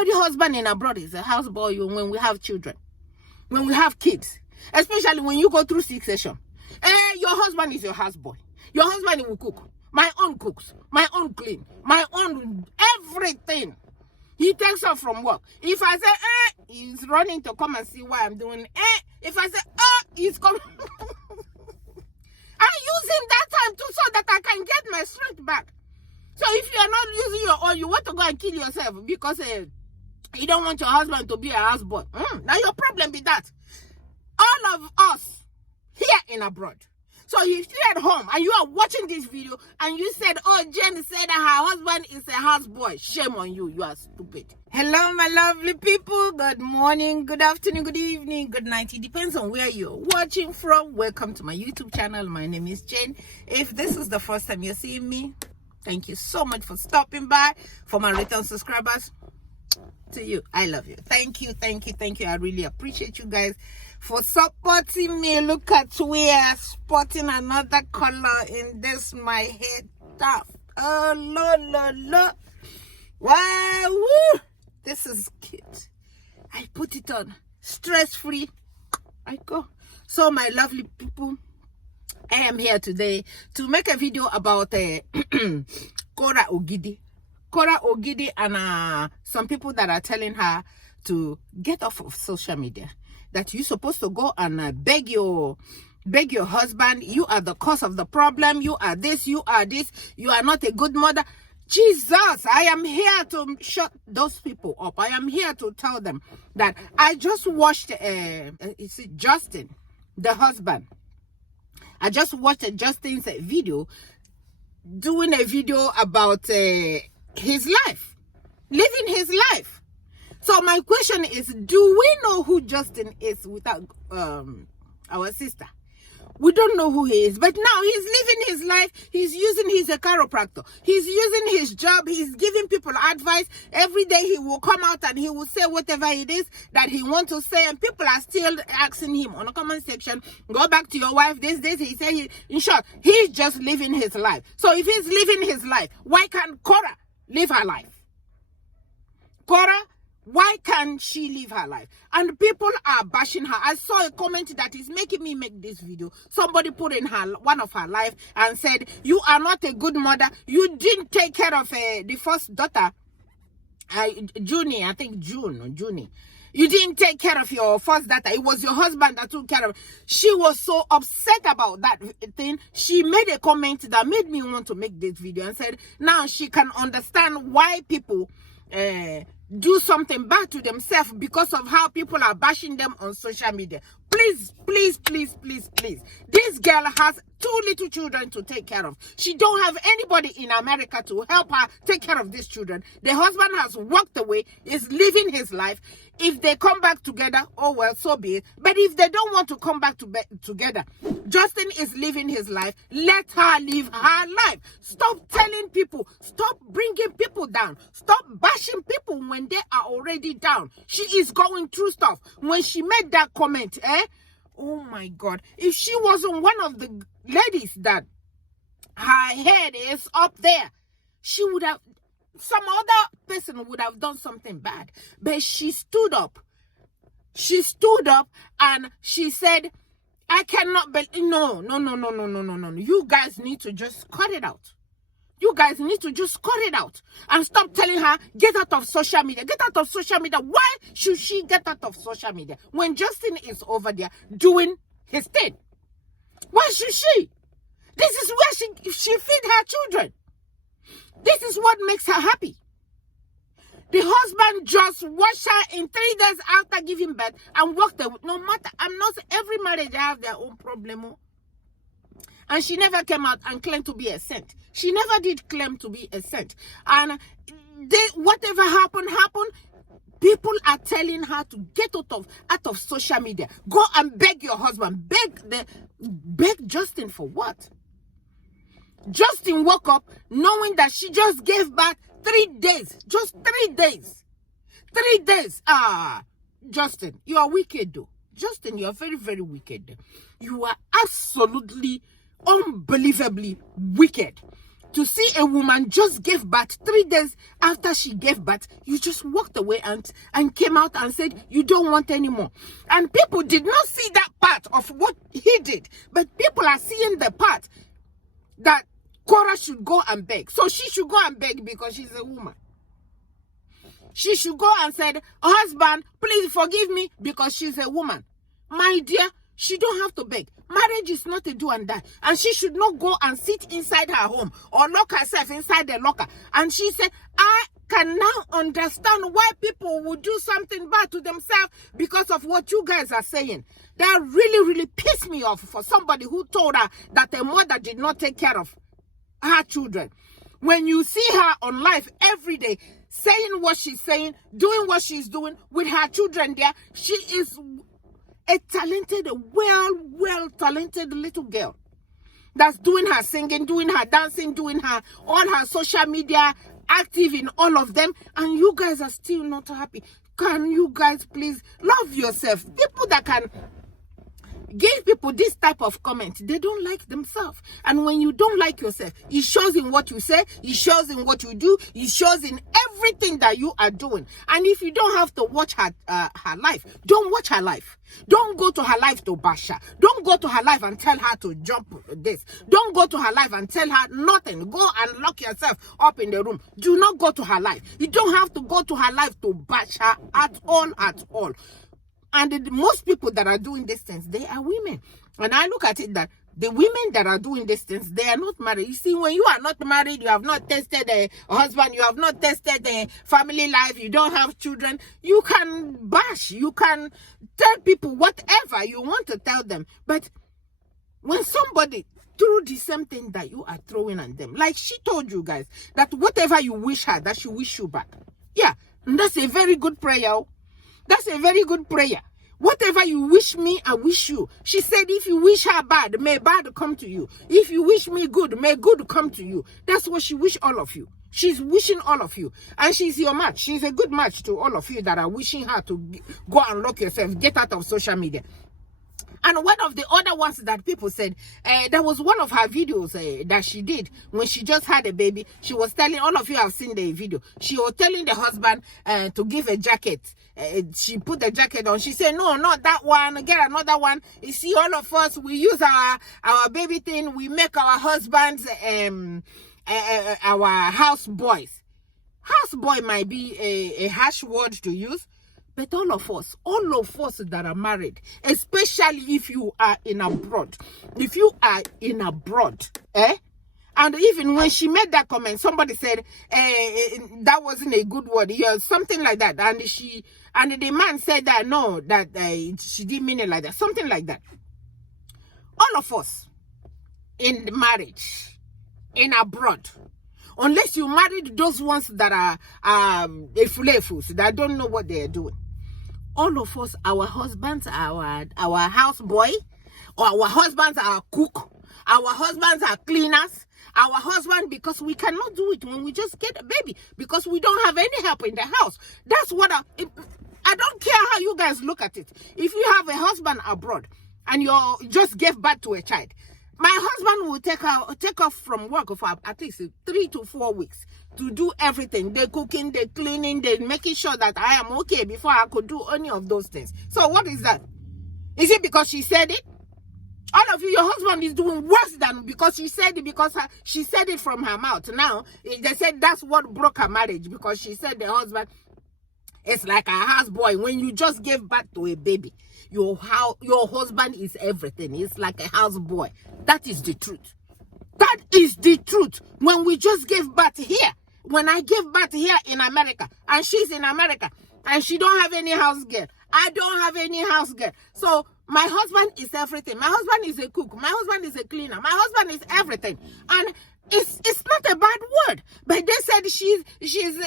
Everybody husband in abroad is a houseboy when we have children. When we have kids. Especially when you go through succession. Your husband is your houseboy. Your husband will cook. My own cooks. My own clean. My own everything. He takes off from work. If I say, he's running to come and see what I'm doing. If I say, he's coming. I use him that time too so that I can get my strength back. So if you are not using your oil, you want to go and kill yourself because you don't want your husband to be a houseboy. Now your problem be that. All of us here in abroad. So if you're at home and you are watching this video and you said, Jen said that her husband is a houseboy. Shame on you. You are stupid. Hello, my lovely people. Good morning, good afternoon, good evening, good night. It depends on where you're watching from. Welcome to my YouTube channel. My name is Jen. If this is the first time you're seeing me, thank you so much for stopping by. For my return subscribers, to you, I love you. Thank you, thank you, thank you. I really appreciate you guys for supporting me. Look at where spotting another color in this my hair stuff. Oh, lo. Wow, woo. This is cute. I put it on stress-free. I go. So, my lovely people, I am here today to make a video about Korra Ogidi. Korra Ogidi and some people that are telling her to get off of social media. That you're supposed to go and beg your husband. You are the cause of the problem. You are this. You are this. You are not a good mother. Jesus, I am here to shut those people up. I am here to tell them that I just watched, Justin, the husband. I just watched Justin's video, doing a video about his life, living his life. So my question is, do we know who Justin is without our sister? We don't know who he is, but now he's living his life. He's a chiropractor. He's using his job. He's giving people advice. Every day he will come out and he will say whatever it is that he wants to say, and people are still asking him on the comment section, go back to your wife, this. He said, in short, he's just living his life. So if he's living his life, why can't Korra live her life? Korra, why can't she live her life? And people are bashing her. I saw a comment that is making me make this video. Somebody put in one of her life and said, you are not a good mother. You didn't take care of the first daughter, Junie. You didn't take care of your first daughter. It was your husband that took care of. She was so upset about that thing. She made a comment that made me want to make this video and said, now she can understand why people do something bad to themselves because of how people are bashing them on social media. Please. This girl has 2 little children to take care of. She don't have anybody in America to help her take care of these children. The husband has walked away, is living his life. If they come back together, oh well, so be it. But if they don't want to come back together, Justin is living his life. Let her live her life. Stop telling people. Stop bringing people down. Stop bashing people when they are already down. She is going through stuff. When she made that comment, oh my God. If she wasn't one of the ladies that her head is up there, she would have, some other person would have done something bad. But she stood up. She stood up and she said, I cannot believe, no. You guys need to just cut it out. You guys need to just cut it out and stop telling her, get out of social media. Get out of social media. Why should she get out of social media when Justin is over there doing his thing? Why should she? This is where she feed her children. This is what makes her happy. The husband just watched her in 3 days after giving birth and walked away. No matter, I'm not, every marriage have their own problem. And she never came out and claimed to be a saint. She never did claim to be a saint. And whatever happened. People are telling her to get out of social media. Go and beg your husband. Beg Justin for what? Justin woke up knowing that she just gave birth 3 days. Just 3 days. 3 days. Justin, you are wicked though. Justin, you are very, very wicked. You are absolutely, unbelievably wicked. to see a woman just gave birth 3 days after she gave birth, you just walked away and came out and said you don't want anymore. And people did not see that part of what he did, but people are seeing the part that Korra should go and beg. So she should go and beg because she's a woman. She should go and said, husband, please forgive me because she's a woman. My dear, she don't have to beg. Marriage is not a do and die. And she should not go and sit inside her home or lock herself inside the locker. And she said, I can now understand why people would do something bad to themselves because of what you guys are saying. That really, really pissed me off for somebody who told her that a mother did not take care of her children. When you see her on live every day, saying what she's saying, doing what she's doing with her children there, she is a talented, well-talented little girl that's doing her singing, doing her dancing, doing her all her social media, active in all of them, and you guys are still not happy. Can you guys please love yourself? People that can give people this type of comment, they don't like themselves. And when you don't like yourself, it shows in what you say, it shows in what you do, it shows in everything that you are doing. And if you don't have to watch her life, don't watch her life. Don't go to her life to bash her. Don't go to her life and tell her to jump this. Don't go to her life and tell her nothing. Go and lock yourself up in the room. Do not go to her life. You don't have to go to her life to bash her at all, at all. And most people that are doing these things, they are women. And I look at it that the women that are doing these things, they are not married. You see, when you are not married, you have not tested a husband, you have not tested a family life, you don't have children, you can bash, you can tell people whatever you want to tell them. But when somebody threw the same thing that you are throwing at them, like she told you guys, that whatever you wish her, that she wish you back. Yeah, and that's a very good prayer. That's a very good prayer. Whatever you wish me, I wish you. She said, if you wish her bad, may bad come to you. If you wish me good, may good come to you. That's what she wish all of you. She's wishing all of you. And she's your match. She's a good match to all of you that are wishing her to go and lock yourself, get out of social media. And one of the other ones that people said, there was one of her videos that she did when she just had a baby. She was telling, all of you have seen the video. She was telling the husband to give a jacket. She put the jacket on. She said, no, not that one. Get another one. You see, all of us, we use our baby thing. We make our husbands our house boys. House boy might be a harsh word to use. But all of us that are married, especially if you are in abroad, and even when she made that comment, somebody said that wasn't a good word, yeah, something like that, and the man said that no, that she didn't mean it like that, something like that. All of us in marriage, in abroad, unless you married those ones that are efulefus, that don't know what they are doing. All of us, our husbands are our house boy, or our husbands are cook, our husbands are cleaners, our husband, because we cannot do it when we just get a baby, because we don't have any help in the house. That's what I don't care how you guys look at it. If you have a husband abroad and you just gave birth to a child, my husband will take off from work for at least 3 to 4 weeks to do everything. The cooking, the cleaning, the making sure that I am okay before I could do any of those things. So what is that? Is it because she said it? All of you, your husband is doing worse than because she said it, because she said it from her mouth. Now, they said that's what broke her marriage, because she said the husband is like a houseboy. When you just gave birth to a baby, your husband is everything. He's like a houseboy. That is the truth. That is the truth. When we just gave birth here, when I gave birth here in America, and she's in America, and she don't have any house girl, I don't have any house girl. So my husband is everything. My husband is a cook. My husband is a cleaner. My husband is everything. And it's not a bad word. But they said she's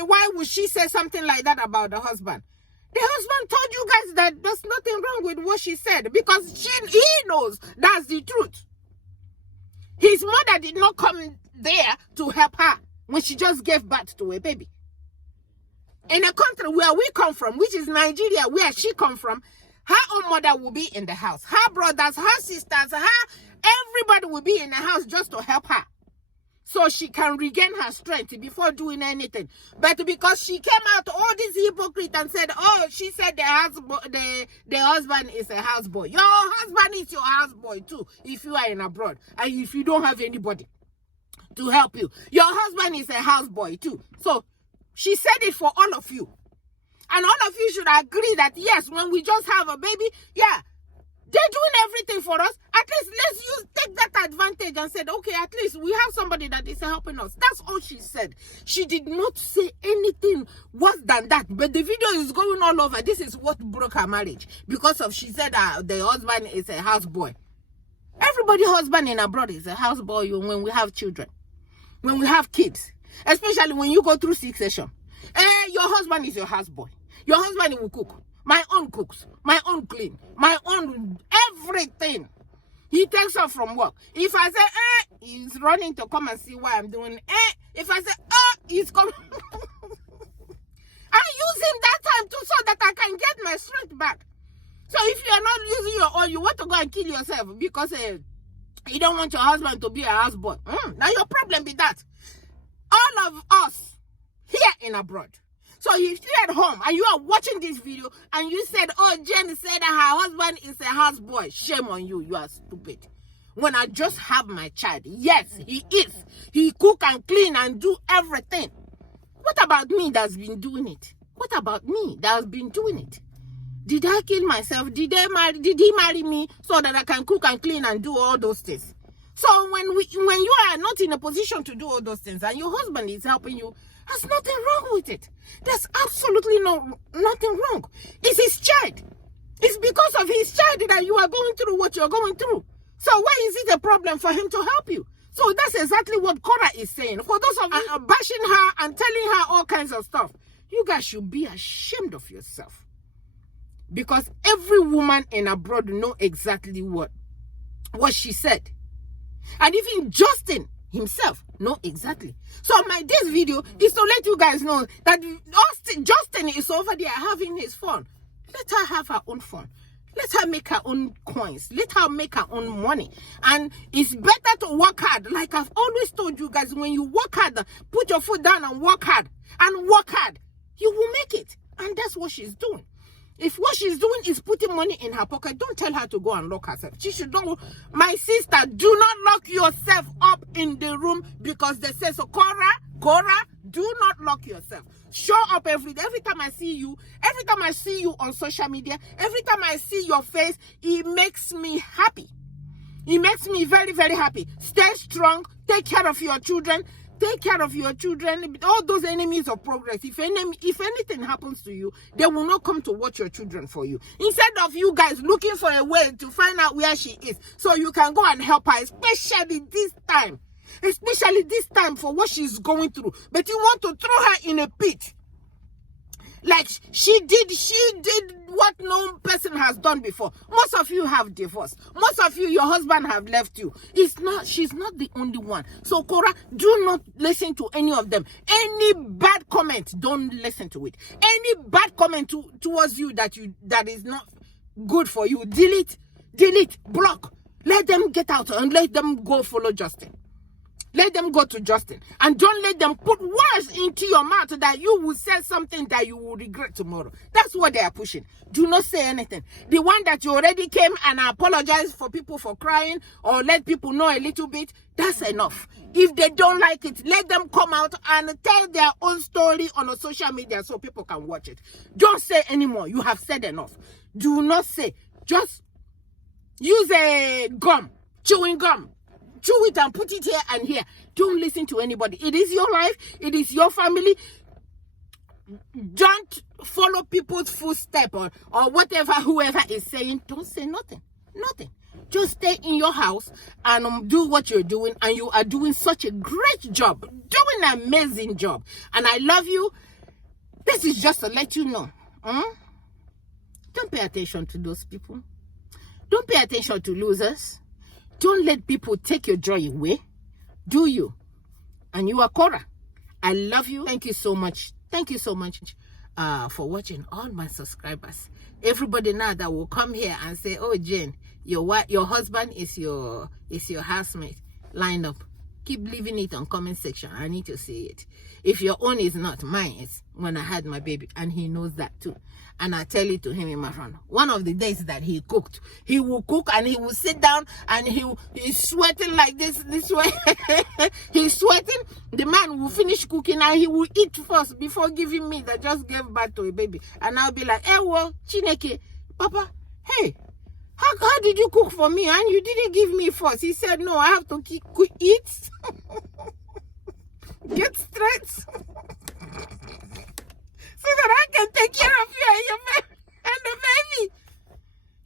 why would she say something like that about the husband? The husband told you guys that there's nothing wrong with what she said, because he knows that's the truth. His mother did not come there to help her when she just gave birth to a baby. In a country where we come from, which is Nigeria, where she come from, her own mother will be in the house. Her brothers, her sisters, everybody will be in the house just to help her. so she can regain her strength before doing anything. But because she came out all this hypocrite and said, oh, she said the husband is a houseboy. Your husband is your houseboy too, if you are in abroad and if you don't have anybody to help you. Your husband is a houseboy too. So she said it for all of you. And all of you should agree that, yes, when we just have a baby, yeah, they're doing everything for us. At least let's take that advantage and said, okay, at least we have somebody that is helping us. That's all she said. She did not say anything worse than that. But the video is going all over. This is what broke her marriage. Because of, she said the husband is a houseboy. Everybody's husband in abroad is a houseboy when we have children. When we have kids. Especially when you go through succession. Your husband is your houseboy. Your husband will cook. My own cooks. My own clean. My own everything. He takes off from work. If I say, he's running to come and see what I'm doing. If I say, he's coming. I use him that time too so that I can get my strength back. So if you're not using your oil, you want to go and kill yourself because you don't want your husband to be a houseboy. Now your problem be that. All of us here in abroad. So if you're at home and you are watching this video and you said, oh, Jen said that her husband is a houseboy. Shame on you. You are stupid. When I just have my child, yes, he is. He cook and clean and do everything. What about me that's been doing it? What about me that has been doing it? Did I kill myself? Did he marry me so that I can cook and clean and do all those things? So when you are not in a position to do all those things and your husband is helping you, there's nothing wrong with it. There's absolutely nothing wrong. It's his child. It's because of his child that you are going through what you're going through. So why is it a problem for him to help you? So that's exactly what Korra is saying. For those of you bashing her and telling her all kinds of stuff, you guys should be ashamed of yourself. Because every woman in abroad know exactly what she said. And even Justin himself know exactly. So this video is to let you guys know that Justin is over there having his fun. Let her have her own fun. Let her make her own coins. Let her make her own money. And it's better to work hard. Like I've always told you guys, when you work hard, put your foot down and work hard. And work hard. You will make it. And that's what she's doing. If what she's doing is putting money in her pocket, don't tell her to go and lock herself. She should know. My sister, do not lock yourself up in the room because they say so. Korra, do not lock yourself. Show up every day. Every time I see you on social media, every time I see your face, it makes me happy. It makes me very, very happy. Stay strong. Take care of your children. Take care of your children. All those enemies of progress. If anything happens to you, they will not come to watch your children for you. Instead of you guys looking for a way to find out where she is, so you can go and help her, especially this time. Especially this time for what she's going through. But you want to throw her in a pit. Like she did what no person has done before. Most of you have divorced. Most of you, your husband have left you. She's not the only one. So Korra, do not listen to any of them. Any bad comment, don't listen to it. Any bad comment towards you that is not good for you, delete, block. Let them get out and let them go follow Justin. Let them go to Justin. And don't let them put words into your mouth that you will say something that you will regret tomorrow. That's what they are pushing. Do not say anything. The one that you already came and apologized for people for crying or let people know a little bit, that's enough. If they don't like it, let them come out and tell their own story on a social media so people can watch it. Don't say anymore. You have said enough. Do not say. Just use a chewing gum. Chew it and put it here and here. Don't listen to anybody. It is your life. It is your family. Don't follow people's footsteps or whatever whoever is saying. Don't say nothing. Nothing. Just stay in your house and do what you're doing. And you are doing such a great job. Doing an amazing job. And I love you. This is just to let you know. Don't pay attention to those people. Don't pay attention to losers. Don't let people take your joy away. Do you? And you are Korra. I love you. Thank you so much. Thank you so much for watching, all my subscribers. Everybody now that will come here and say, oh, Jane, your husband is your housemate. Line up. keep leaving it on comment section. I need to see it. If your own is not, mine is when I had my baby, and he knows that too. And I tell it to him in my front. One of the days that he cooked, he will cook and he will sit down and he's sweating like this way. He's sweating. The man will finish cooking and he will eat first before giving me that just gave birth to a baby. And I'll be like, hey, well, Chineke, Papa, hey, how did you cook for me and you didn't give me first? He said, no, I have to eat. Get straight. So that I can take care of you and the baby.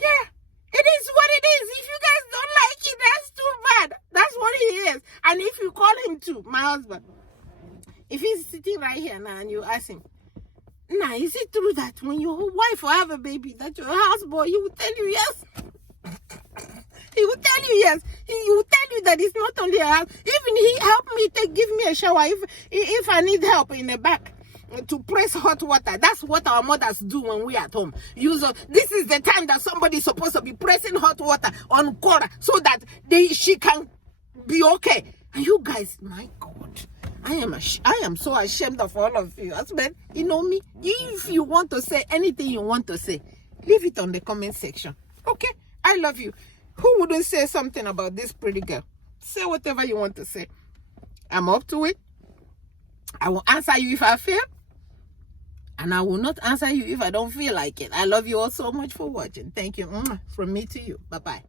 Yeah, it is what it is. If you guys don't like it, that's too bad. That's what he is. And if you call him too, my husband, if he's sitting right here now and you ask him, nah, is it true that when your wife will have a baby, that your houseboy, he will tell you yes? He will tell you yes. He will tell you that it's not only a house. Even he helped me give me a shower if I need help in the back. To press hot water. That's what our mothers do when we're at home. This is the time that somebody is supposed to be pressing hot water on Korra so that she can be okay. And you guys, my God, I am so ashamed of all of you. Husband, you know me. If you want to say anything you want to say, leave it on the comment section. Okay? I love you. Who wouldn't say something about this pretty girl? Say whatever you want to say. I'm up to it. I will answer you if I fail. And I will not answer you if I don't feel like it. I love you all so much for watching. Thank you. From me to you. Bye-bye.